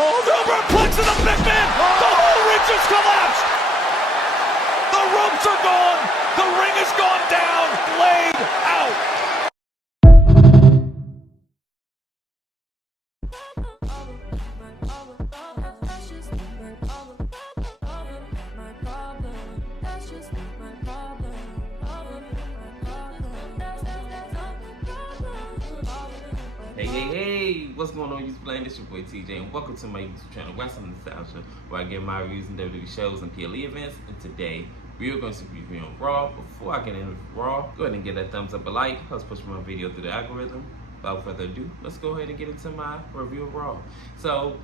Superplex to the big man. The whole ring just collapsed. The ropes are gone. The ring has gone down. Laid out. Hey, what's going on, YouTube Land? It's your boy TJ, and welcome to my YouTube channel, Wrestling Nostalgia, where I give my reviews in WWE shows and PLE events. And today, we are going to be reviewing Raw. Before I get into Raw, go ahead and give that thumbs up a like. Helps push my video through the algorithm. Without further ado, let's go ahead and get into my review of Raw. So,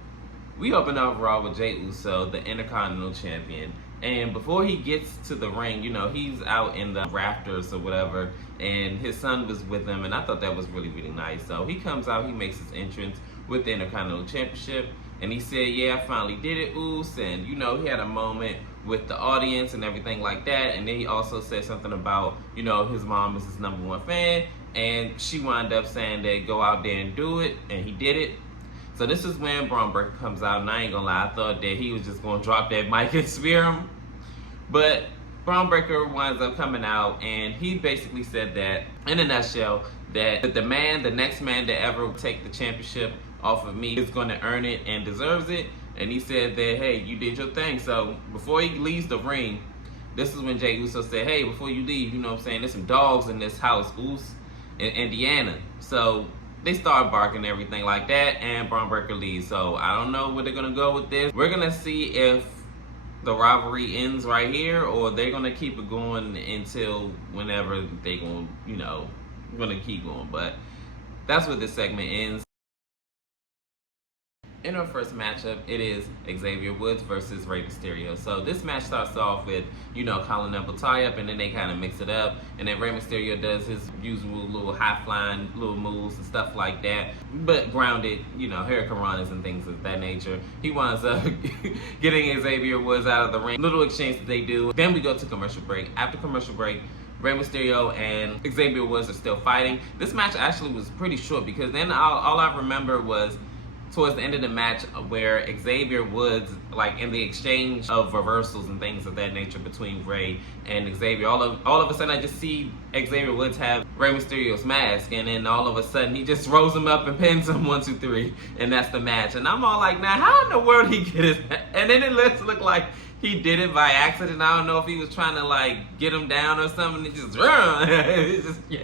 we open up Raw with Jey Uso, the Intercontinental Champion. And before he gets to the ring, you know, he's out in the rafters or whatever, and his son was with him, and I thought that was really, really nice. So he comes out, he makes his entrance with the Intercontinental Championship, and he said, yeah, I finally did it, Uso, and, you know, he had a moment with the audience and everything like that, and then he also said something about, you know, his mom is his #1 fan, and she wound up saying that go out there and do it, and he did it. So this is when Bron Breakker comes out, and I ain't gonna lie, I thought that he was just gonna drop that mic and spear him. But Bron Breakker winds up coming out, and he basically said that, in a nutshell, that the next man to ever take the championship off of me is gonna earn it and deserves it. And he said that, hey, you did your thing. So before he leaves the ring, this is when Jey Uso said, hey, before you leave, you know what I'm saying, there's some dogs in this house, Uso, in Indiana. So they start barking and everything like that, and Bron Breakker leaves. So I don't know where they're gonna go with this. We're gonna see if the rivalry ends right here, or they're gonna keep it going until whenever they gonna, you know, gonna keep going. But that's where this segment ends. In our first matchup, it is Xavier Woods versus Rey Mysterio. So this match starts off with, you know, Colin Neville tie-up, and then they kind of mix it up. And then Rey Mysterio does his usual little high-flying little moves and stuff like that, but grounded, you know, hurricanranas and things of that nature. He winds up getting Xavier Woods out of the ring. Little exchange that they do. Then we go to commercial break. After commercial break, Rey Mysterio and Xavier Woods are still fighting. This match actually was pretty short, because then all I remember was towards the end of the match where Xavier Woods, like in the exchange of reversals and things of that nature between Rey and Xavier, all of a sudden I just see Xavier Woods have Rey Mysterio's mask, and then all of a sudden he just rolls him up and pins him 1, 2, 3, and that's the match. And I'm all like, now how in the world he get his, and then it look like he did it by accident. I don't know if he was trying to like get him down or something. It just it's just, yeah,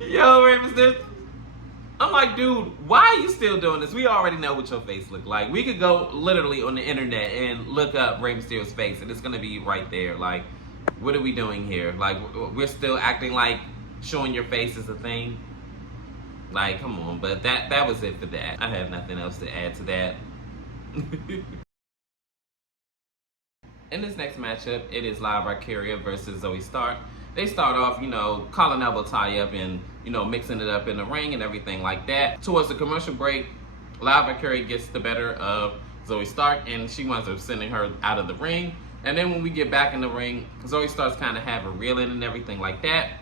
yo, Rey Mysterio. I'm like, dude, why are you still doing this? We already know what your face look like. We could go literally on the internet and look up Rey Mysterio's face, and it's gonna be right there. Like, what are we doing here? Like, we're still acting like showing your face is a thing. Like, come on. But that was it for that. I have nothing else to add to that. In this next matchup, it is Lyra Valkyria versus Zoey Stark. They start off, you know, Colin Neville tie-up and, you know, mixing it up in the ring and everything like that. Towards the commercial break, Lyra Valkyria gets the better of Zoey Stark, and she winds up sending her out of the ring. And then when we get back in the ring, Zoey Stark's kind of have her reeling and everything like that.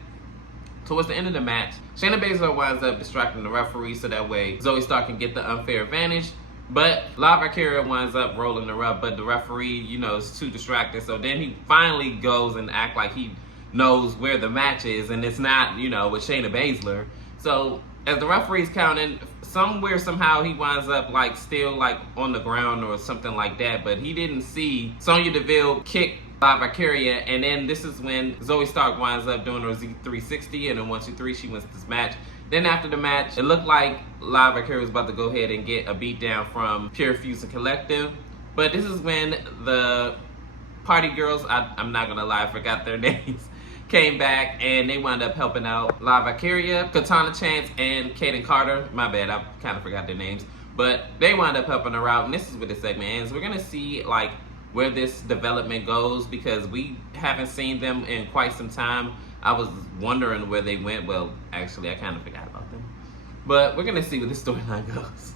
Towards the end of the match, Shayna Baszler winds up distracting the referee so that way Zoey Stark can get the unfair advantage. But Lyra Valkyria winds up rolling her up, but the referee, you know, is too distracted. So then he finally goes and act like he knows where the match is, and it's not, you know, with Shayna Baszler. So as the referee's counting, somewhere somehow he winds up like still like on the ground or something like that, but he didn't see Sonya Deville kick Lyra Valkyria. And then this is when Zoey Stark winds up doing her Z360, and then 1, 2, 3 she wins this match. Then after the match, it looked like Lyra Valkyria was about to go ahead and get a beatdown from Pure Fusion Collective, but this is when the party girls, I'm not gonna lie, I forgot their names, came back, and they wound up helping out Lyra Valkyria, Katana Chance, and Kaden Carter. My bad, I kind of forgot their names. But they wound up helping her out, and this is where the segment ends. We're going to see, like, where this development goes, because we haven't seen them in quite some time. I was wondering where they went. Well, actually, I kind of forgot about them. But we're going to see where the storyline goes.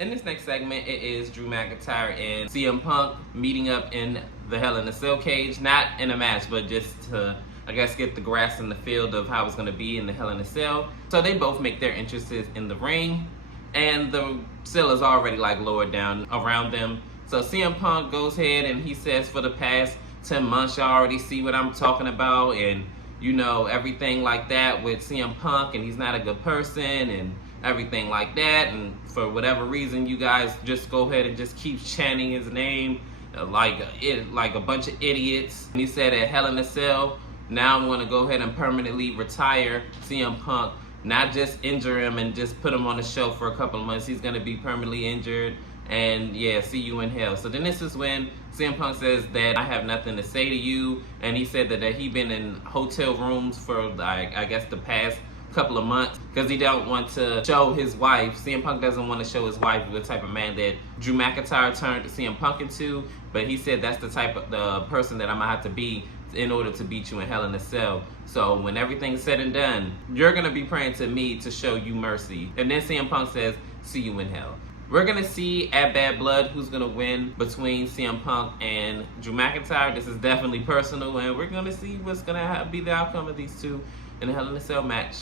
In this next segment, it is Drew McIntyre and CM Punk meeting up in the Hell in a Cell cage. Not in a match, but just to, I guess, get the grass in the field of how it's going to be in the Hell in a Cell. So they both make their entrances in the ring. and the cell is already like lowered down around them. So CM Punk goes ahead and he says, for the past 10 months, y'all already see what I'm talking about, and you know, everything like that with CM Punk, and he's not a good person and everything like that, and for whatever reason you guys just go ahead and just keep chanting his name like a bunch of idiots. And he said at Hell in a Cell, now I'm going to go ahead and permanently retire CM Punk, not just injure him and just put him on the show for a couple of months. He's going to be permanently injured, and yeah, see you in hell. So then this is when CM Punk says that I have nothing to say to you, and he said that he been in hotel rooms for like, I guess, the past couple of months because he don't want to show his wife. CM Punk doesn't want to show his wife the type of man that Drew McIntyre turned CM Punk into, but he said that's the type of the person that I'm gonna have to be in order to beat you in Hell in a Cell. So when everything's said and done, you're gonna be praying to me to show you mercy. And then CM Punk says, see you in hell. We're gonna see at Bad Blood who's gonna win between CM Punk and Drew McIntyre. This is definitely personal, and we're gonna see what's gonna be the outcome of these two in the Hell in a Cell match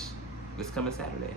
this coming Saturday.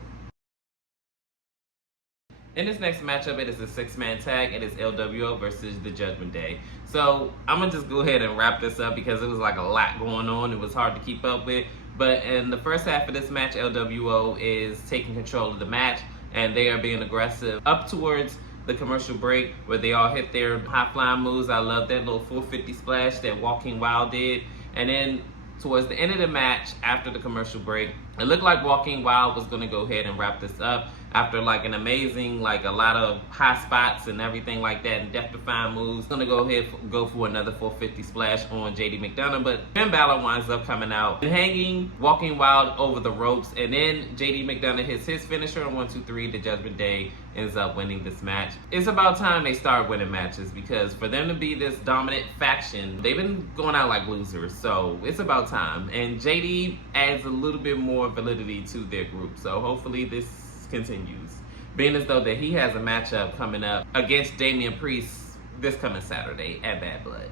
In this next matchup, it is a 6-man tag. It is LWO versus the Judgment Day. So I'm gonna just go ahead and wrap this up because it was like a lot going on. It was hard to keep up with. But in the first half of this match, LWO is taking control of the match, and they are being aggressive up towards the commercial break where they all hit their high flying moves. I love that little 450 splash that Walking Wild did. And then towards the end of the match, after the commercial break, it looked like Walking Wild was going to go ahead and wrap this up after like an amazing, like a lot of high spots and everything like that and death-defying moves. Going to go ahead go for another 450 splash on JD McDonough, but Finn Balor winds up coming out and hanging Walking Wild over the ropes, and then JD McDonough hits his finisher on 1, 2, 3. The Judgment Day ends up winning this match. It's about time they start winning matches, because for them to be this dominant faction, they've been going out like losers, so it's about time. And JD adds a little bit more validity to their group, so hopefully this continues, being as though that he has a matchup coming up against Damian Priest this coming Saturday at Bad Blood.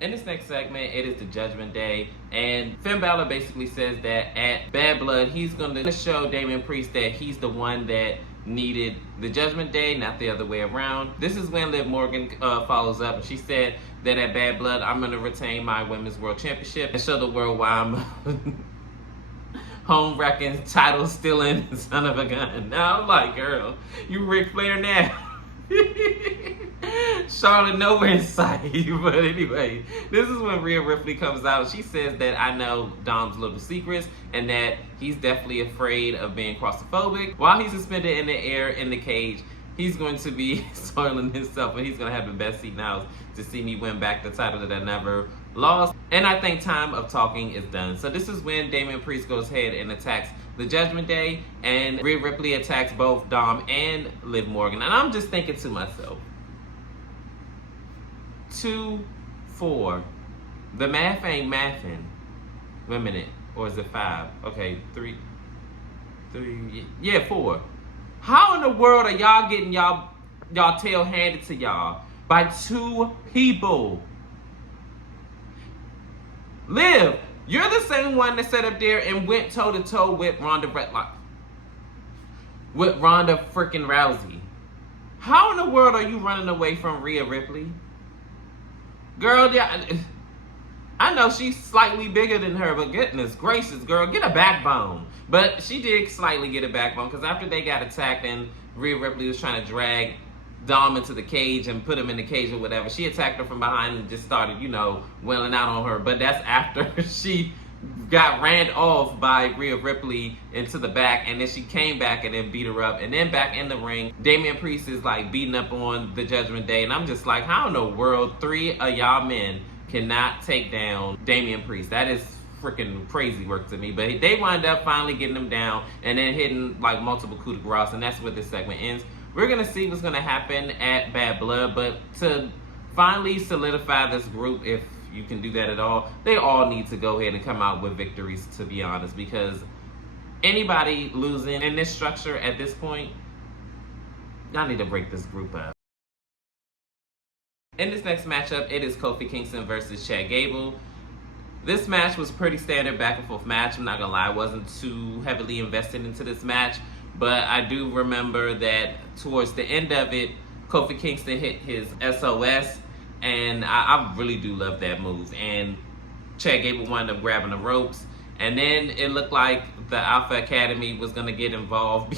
In this next segment, it is the Judgment Day, and Finn Balor basically says that at Bad Blood, he's going to show Damian Priest that he's the one that needed the Judgment Day, not the other way around. This is when Liv Morgan follows up, and she said that at Bad Blood, I'm going to retain my Women's World Championship and show the world why I'm home wrecking, title stealing son of a gun. Now I'm like, girl, you Ric Flair now. Charlotte nowhere in sight. But anyway, this is when Rhea Ripley comes out. She says that I know Dom's little secrets and that he's definitely afraid of being claustrophobic. While he's suspended in the air in the cage, he's going to be soiling himself, and he's going to have the best seat now to see me win back the title that I never lost. And I think time of talking is done. So this is when Damian Priest goes ahead and attacks the Judgment Day, and Rhea Ripley attacks both Dom and Liv Morgan. And I'm just thinking to myself, 2, 4. The math ain't mathing. Wait a minute. Or is it 5? Okay, 3. Yeah, 4. How in the world are y'all getting y'all tail handed to y'all by 2 people? Liv, you're the same one that sat up there and went toe to toe with Ronda freaking Rousey. How in the world are you running away from Rhea Ripley? Girl, yeah, I know she's slightly bigger than her, but goodness gracious, girl, get a backbone. But she did slightly get a backbone, because after they got attacked and Rhea Ripley was trying to drag Dom into the cage and put him in the cage or whatever, she attacked her from behind and just started, wailing out on her. But that's after she got ran off by Rhea Ripley into the back, and then she came back and then beat her up. And then back in the ring, Damian Priest is like beating up on the Judgment Day, and I'm just like, how in the world 3 of y'all men cannot take down Damian Priest? That is freaking crazy work to me. But they wind up finally getting him down and then hitting like multiple coup de grace, and that's where this segment ends. We're gonna see what's gonna happen at Bad Blood, but to finally solidify this group, if you can do that at all, they all need to go ahead and come out with victories, to be honest, because anybody losing in this structure at this point, y'all need to break this group up. In this next matchup, it is Kofi Kingston versus Chad Gable. This match was pretty standard back and forth match. I'm not gonna lie, I wasn't too heavily invested into this match, but I do remember that towards the end of it, Kofi Kingston hit his SOS, and I really do love that move. And Chad Gable wound up grabbing the ropes, and then it looked like the Alpha Academy was gonna get involved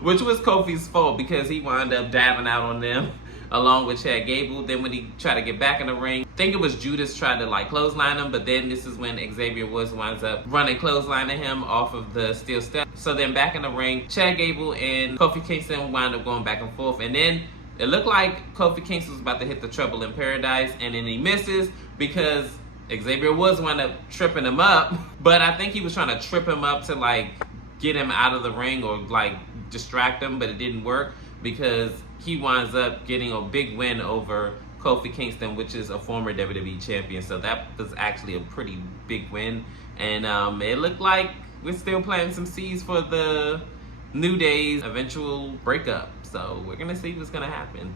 which was Kofi's fault, because he wound up diving out on them along with Chad Gable. Then when he tried to get back in the ring, I think it was Judas tried to like clothesline him, but then this is when Xavier Woods winds up running clotheslining him off of the steel step. So then back in the ring, Chad Gable and Kofi Kingston wound up going back and forth, and then it looked like Kofi Kingston was about to hit the Trouble in Paradise, and then he misses because Xavier Woods wound up tripping him up, but I think he was trying to trip him up to like get him out of the ring or like distract him, but it didn't work because he winds up getting a big win over Kofi Kingston, which is a former WWE champion. So that was actually a pretty big win, and it looked like we're still planting some seeds for the New Day's eventual breakup. So we're gonna see what's gonna happen.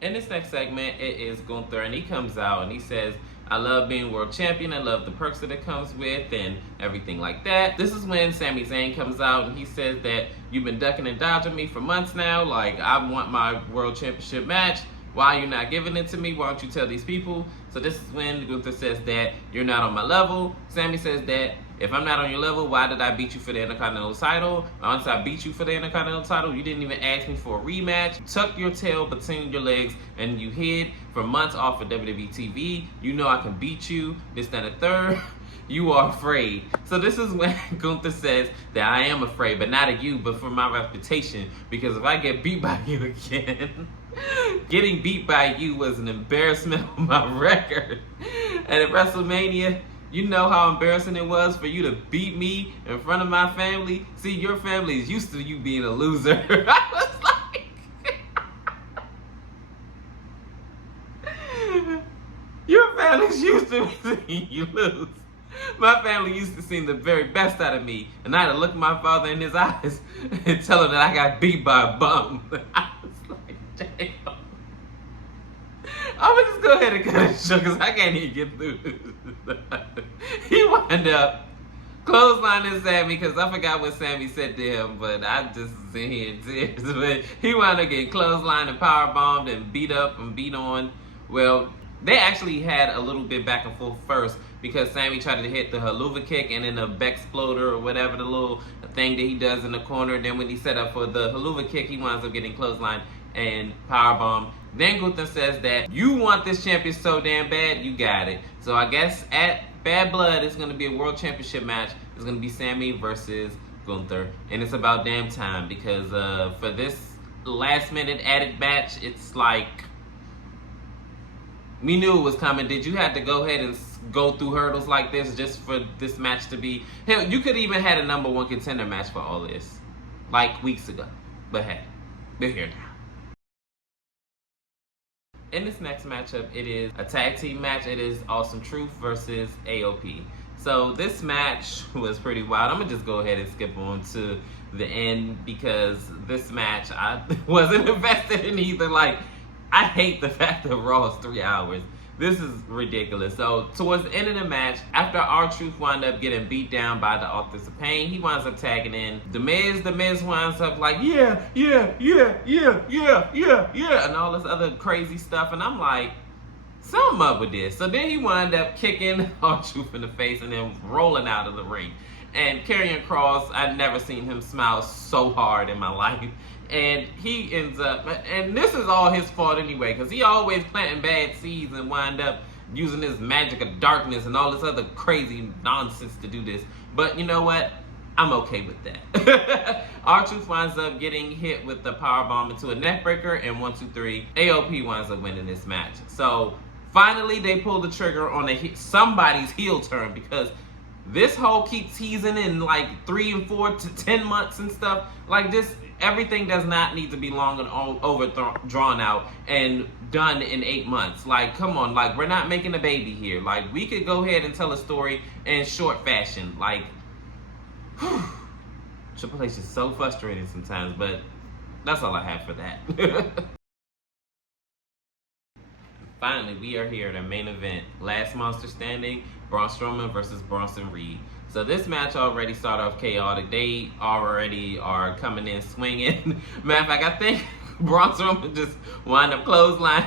In this next segment, it is Gunther, and he comes out and he says, I love being world champion, I love the perks that it comes with and everything like that. This is when Sami Zayn comes out and he says that you've been ducking and dodging me for months now, like I want my world championship match. Why are you not giving it to me? Why don't you tell these people? So this is when Gunther says that you're not on my level. Sami says that if I'm not on your level, why did I beat you for the Intercontinental title? Once I beat you for the Intercontinental title, you didn't even ask me for a rematch. Tuck your tail between your legs and you hid for months off of WWE TV. You know I can beat you, this, that, and the third. You are afraid. So this is when Gunther says that I am afraid, but not of you, but for my reputation. Because if I get beat by you again, getting beat by you was an embarrassment on my record. And at WrestleMania, you know how embarrassing it was for you to beat me in front of my family? See, your family is used to you being a loser. I was like, your family's used to seeing you lose. My family used to see the very best out of me, and I had to look my father in his eyes and tell him that I got beat by a bum. I was like, damn. I'm gonna just go ahead and cut it short because I can't even get through this. He wound up clotheslining Sami because I forgot what Sami said to him, but I just sit here in tears. But he wound up getting clotheslined and powerbombed and beat up and beat on. Well, they actually had a little bit back and forth first because Sami tried to hit the haluva kick and then the Bexploder or whatever the little thing that he does in the corner. Then when he set up for the haluva kick, he winds up getting clotheslined and powerbomb. Then Gunther says that you want this champion so damn bad, you got it. So I guess at Bad Blood, it's going to be a world championship match. It's going to be Sami versus Gunther. And it's about damn time because for this last minute added match, it's like, we knew it was coming. Did you have to go ahead and go through hurdles like this just for this match to be? Hell, you could even had a #1 contender match for all this, like weeks ago. But hey, they're here now. In this next matchup, it is a tag team match. It is Awesome Truth versus AOP. So this match was pretty wild. I'm gonna just go ahead and skip on to the end because this match I wasn't invested in either. Like, I hate the fact that Raw is 3 hours. This is ridiculous. So towards the end of the match, after R-Truth wound up getting beat down by the Authors of Pain, he winds up tagging in The Miz. The Miz winds up like, yeah, and all this other crazy stuff. And I'm like, something up with this. So then he wound up kicking R-Truth in the face and then rolling out of the ring. And Karrion Kross, I've never seen him smile so hard in my life. And he ends up, and this is all his fault anyway, because he always planting bad seeds and wind up using his magic of darkness and all this other crazy nonsense to do this. But you know what? I'm okay with that. R-Truth winds up getting hit with the powerbomb into a neckbreaker, and 1, 2, 3, AOP winds up winning this match. So finally, they pulled the trigger on somebody's heel turn, because this whole keep teasing in like 3 and 4 to 10 months and stuff. Like this, everything does not need to be long and drawn out and done in 8 months. Like, come on, like we're not making a baby here. Like we could go ahead and tell a story in short fashion. Like, Triple H is so frustrating sometimes, but that's all I have for that. finally, we are here at the main event. Last monster standing, Braun Strowman versus Bronson Reed. So this match already started off chaotic. They already are coming in swinging. Matter of fact, I think Braun Strowman just wind up clothesline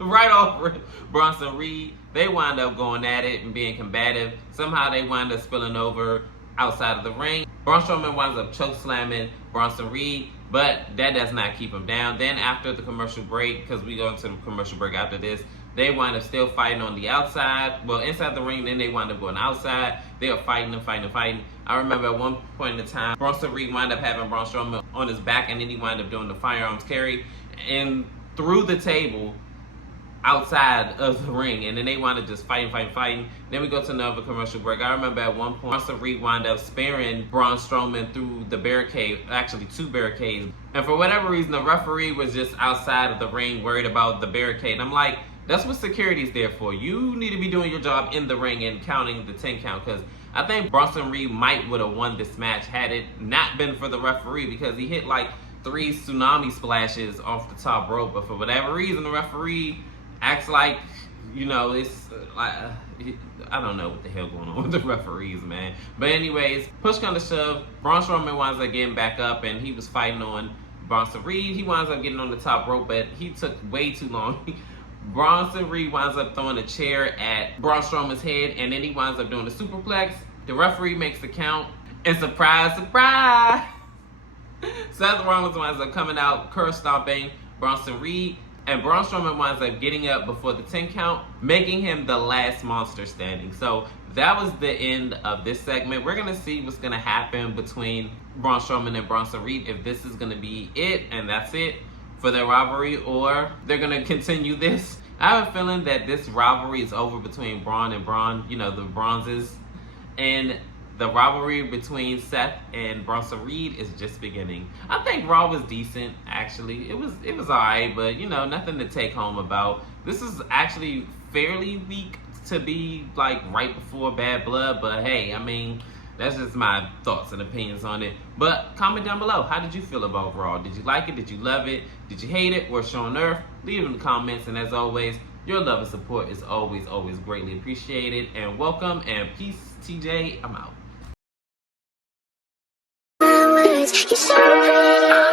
right off Bronson Reed. They wind up going at it and being combative. Somehow they wind up spilling over outside of the ring. Braun Strowman winds up choke slamming Bronson Reed, but that does not keep him down. Then after the commercial break, because we go into the commercial break after this, they wind up still fighting on the outside. Well, inside the ring, then they wind up going outside. They are fighting and fighting and fighting. I remember at one point in time, Bronson Reed wind up having Braun Strowman on his back, and then he wind up doing the firearms carry and through the table outside of the ring, and then they wound up just fighting. Then we go to another commercial break. I remember at one point, Bronson Reed wound up sparing Braun Strowman through the barricade, actually 2 barricades. And for whatever reason, the referee was just outside of the ring worried about the barricade. I'm like, that's what security's there for. You need to be doing your job in the ring and counting the 10 count, because I think Bronson Reed would have won this match had it not been for the referee, because he hit like 3 tsunami splashes off the top rope, but for whatever reason, the referee acts like, you know, it's like, I don't know what the hell going on with the referees, man. But anyways, push come to shove, Braun Strowman winds up getting back up, and he was fighting on Bronson Reed. He winds up getting on the top rope, but he took way too long. Bronson Reed winds up throwing a chair at Braun Strowman's head, and then he winds up doing the superplex. The referee makes the count, and surprise, surprise! Seth Rollins winds up coming out, curse stomping Bronson Reed, and Braun Strowman winds up getting up before the 10 count, making him the last monster standing. So that was the end of this segment. We're going to see what's going to happen between Braun Strowman and Bronson Reed, if this is going to be it, and that's it for their rivalry, or they're going to continue this. I have a feeling that this rivalry is over between Braun and Braun, you know, the Bronzes, and the rivalry between Seth and Bronson Reed is just beginning. I think Raw was decent, actually. It was alright, but you know, nothing to take home about. This is actually fairly weak to be like right before Bad Blood, but hey, I mean, that's just my thoughts and opinions on it. But comment down below, how did you feel about Raw? Did you like it? Did you love it? Did you hate it? What's on earth? Leave it in the comments, and as always, your love and support is always greatly appreciated. And welcome, and peace. TJ, I'm out. You're so pretty.